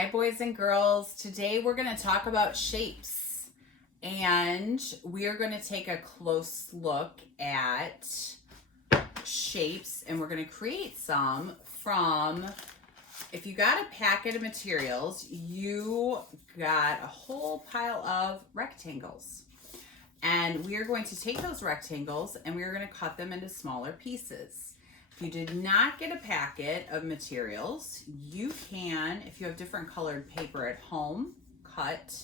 Hi boys and girls. Today we're going to talk about shapes, and we are going to take a close look at shapes, and we're going to create some from, if you got a packet of materials, you got a whole pile of rectangles, and we are going to take those rectangles and we are going to cut them into smaller pieces. If you did not get a packet of materials, you can, if you have different colored paper at home, cut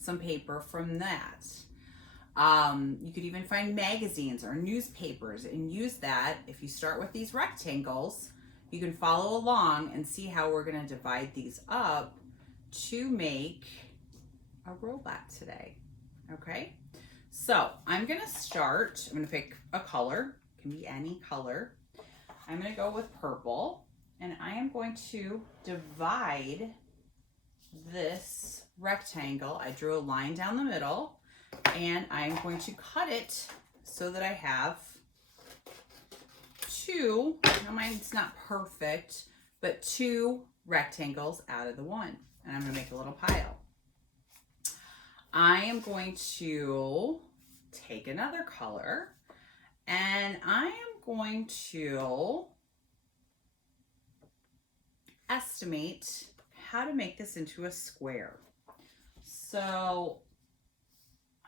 some paper from that. You could even find magazines or newspapers and use that. If you start with these rectangles, you can follow along and see how we're going to divide these up to make a robot today. Okay, so I'm going to start. I'm going to pick a color. It can be any color. I'm going to go with purple, and I am going to divide this rectangle. I drew a line down the middle, and I'm going to cut it so that I have two, now mine's not perfect, but two rectangles out of the one. And I'm going to make a little pile. I am going to take another color, and I am going to estimate how to make this into a square. So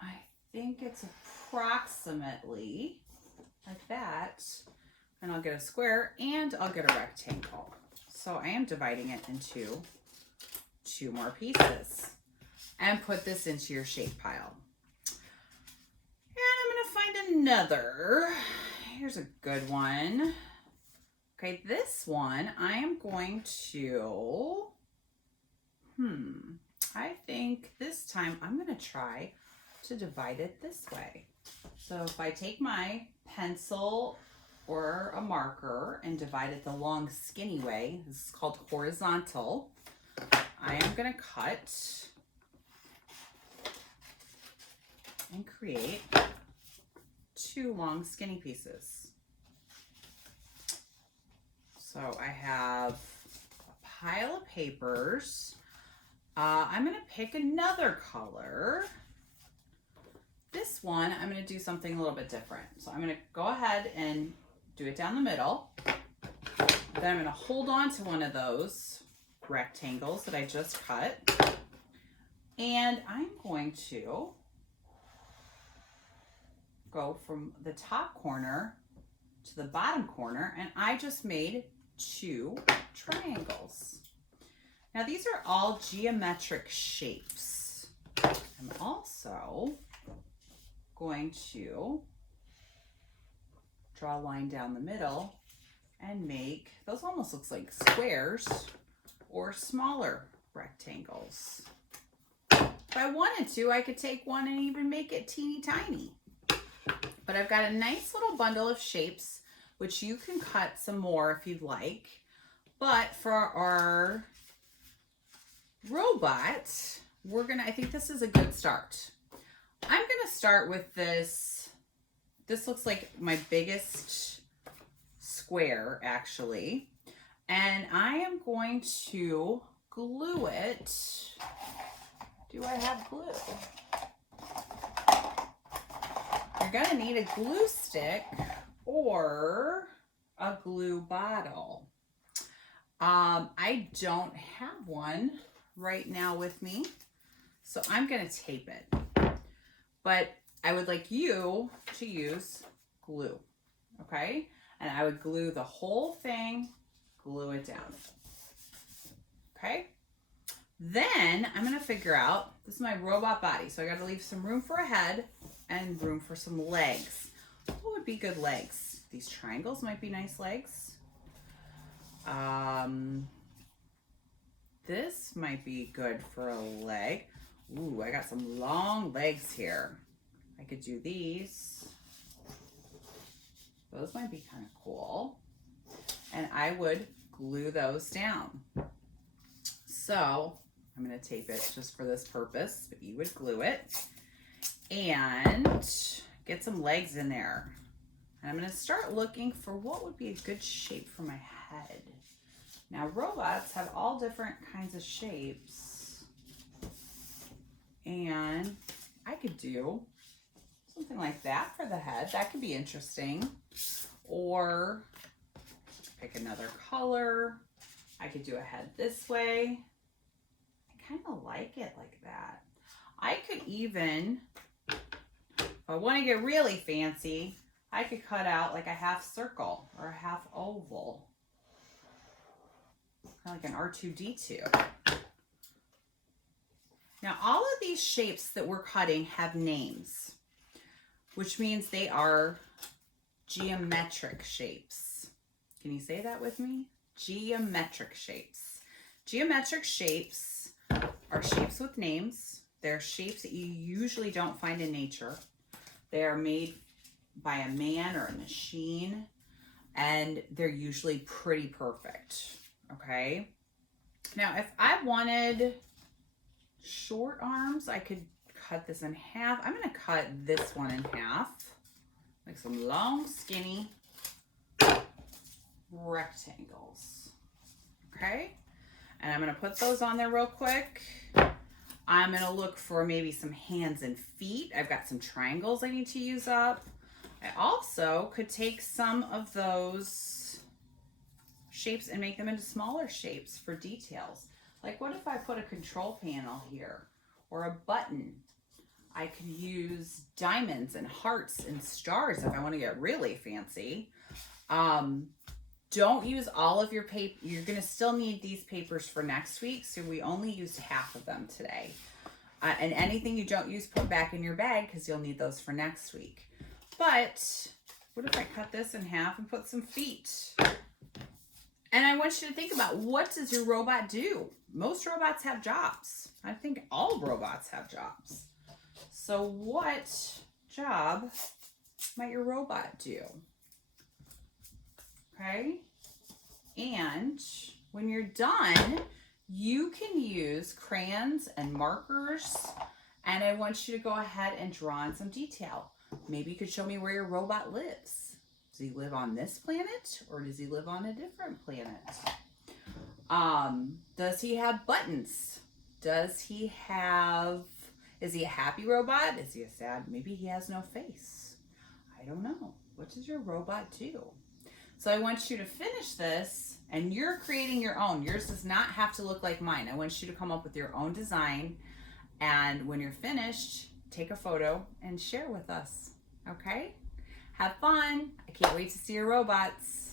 I think it's approximately like that, and I'll get a square and I'll get a rectangle. So I am dividing it into two more pieces, and put this into your shape pile. And I'm going to find another. Here's a good one. Okay, this one I am going to, I think this time I'm going to try to divide it this way. So if I take my pencil or a marker and divide it the long skinny way, this is called horizontal, I am going to cut and create two long skinny pieces. So I have a pile of papers. I'm going to pick another color. This one, I'm going to do something a little bit different. So I'm going to go ahead and do it down the middle. Then I'm going to hold on to one of those rectangles that I just cut. And I'm going to go from the top corner to the bottom corner, and I just made two triangles. Now these are all geometric shapes. I'm also going to draw a line down the middle and make, those almost looks like squares or smaller rectangles. If I wanted to, I could take one and even make it teeny tiny. But I've got a nice little bundle of shapes, which you can cut some more if you'd like. But for our robot, I think this is a good start. I'm gonna start with this. This looks like my biggest square, actually. And I am going to glue it. Do I have glue? You're gonna need a glue stick or a glue bottle. I don't have one right now with me, so I'm gonna tape it. But I would like you to use glue, okay? And I would glue the whole thing, glue it down, okay? Then I'm gonna figure out, this is my robot body, so I gotta leave some room for a head and room for some legs. What would be good legs? These triangles might be nice legs. This might be good for a leg. Ooh, I got some long legs here. I could do these. Those might be kind of cool. And I would glue those down. So I'm going to tape it just for this purpose, but you would glue it and get some legs in there. And I'm going to start looking for what would be a good shape for my head. Now robots have all different kinds of shapes, and I could do something like that for the head. That could be interesting. Or pick another color. I could do a head this way. I kind of like it like that. I could even, if I want to get really fancy, I could cut out like a half circle or a half oval. Kind of like an R2-D2. Now all of these shapes that we're cutting have names, which means they are geometric shapes. Can you say that with me? Geometric shapes. Geometric shapes are shapes with names. They're shapes that you usually don't find in nature. They are made by a man or a machine, and they're usually pretty perfect, okay? Now, if I wanted short arms, I could cut this in half. I'm gonna cut this one in half. Like some long, skinny rectangles, okay? And I'm gonna put those on there real quick. I'm gonna look for maybe some hands and feet. I've got some triangles I need to use up. I also could take some of those shapes and make them into smaller shapes for details. Like what if I put a control panel here or a button? I could use diamonds and hearts and stars if I want to get really fancy. Don't use all of your paper. You're going to still need these papers for next week, so we only used half of them today. And anything you don't use, put back in your bag because you'll need those for next week. But what if I cut this in half and put some feet? And I want you to think about, what does your robot do? Most robots have jobs. I think all robots have jobs. So what job might your robot do? Okay? And when you're done, you can use crayons and markers, and I want you to go ahead and draw in some detail. Maybe you could show me where your robot lives. Does he live on this planet, or does he live on a different planet? Does he have buttons? Is he a happy robot? Is he a sad? Maybe he has no face. I don't know. What does your robot do? So I want you to finish this, and you're creating your own. Yours does not have to look like mine. I want you to come up with your own design, and when you're finished, take a photo and share with us, okay? Have fun. I can't wait to see your robots.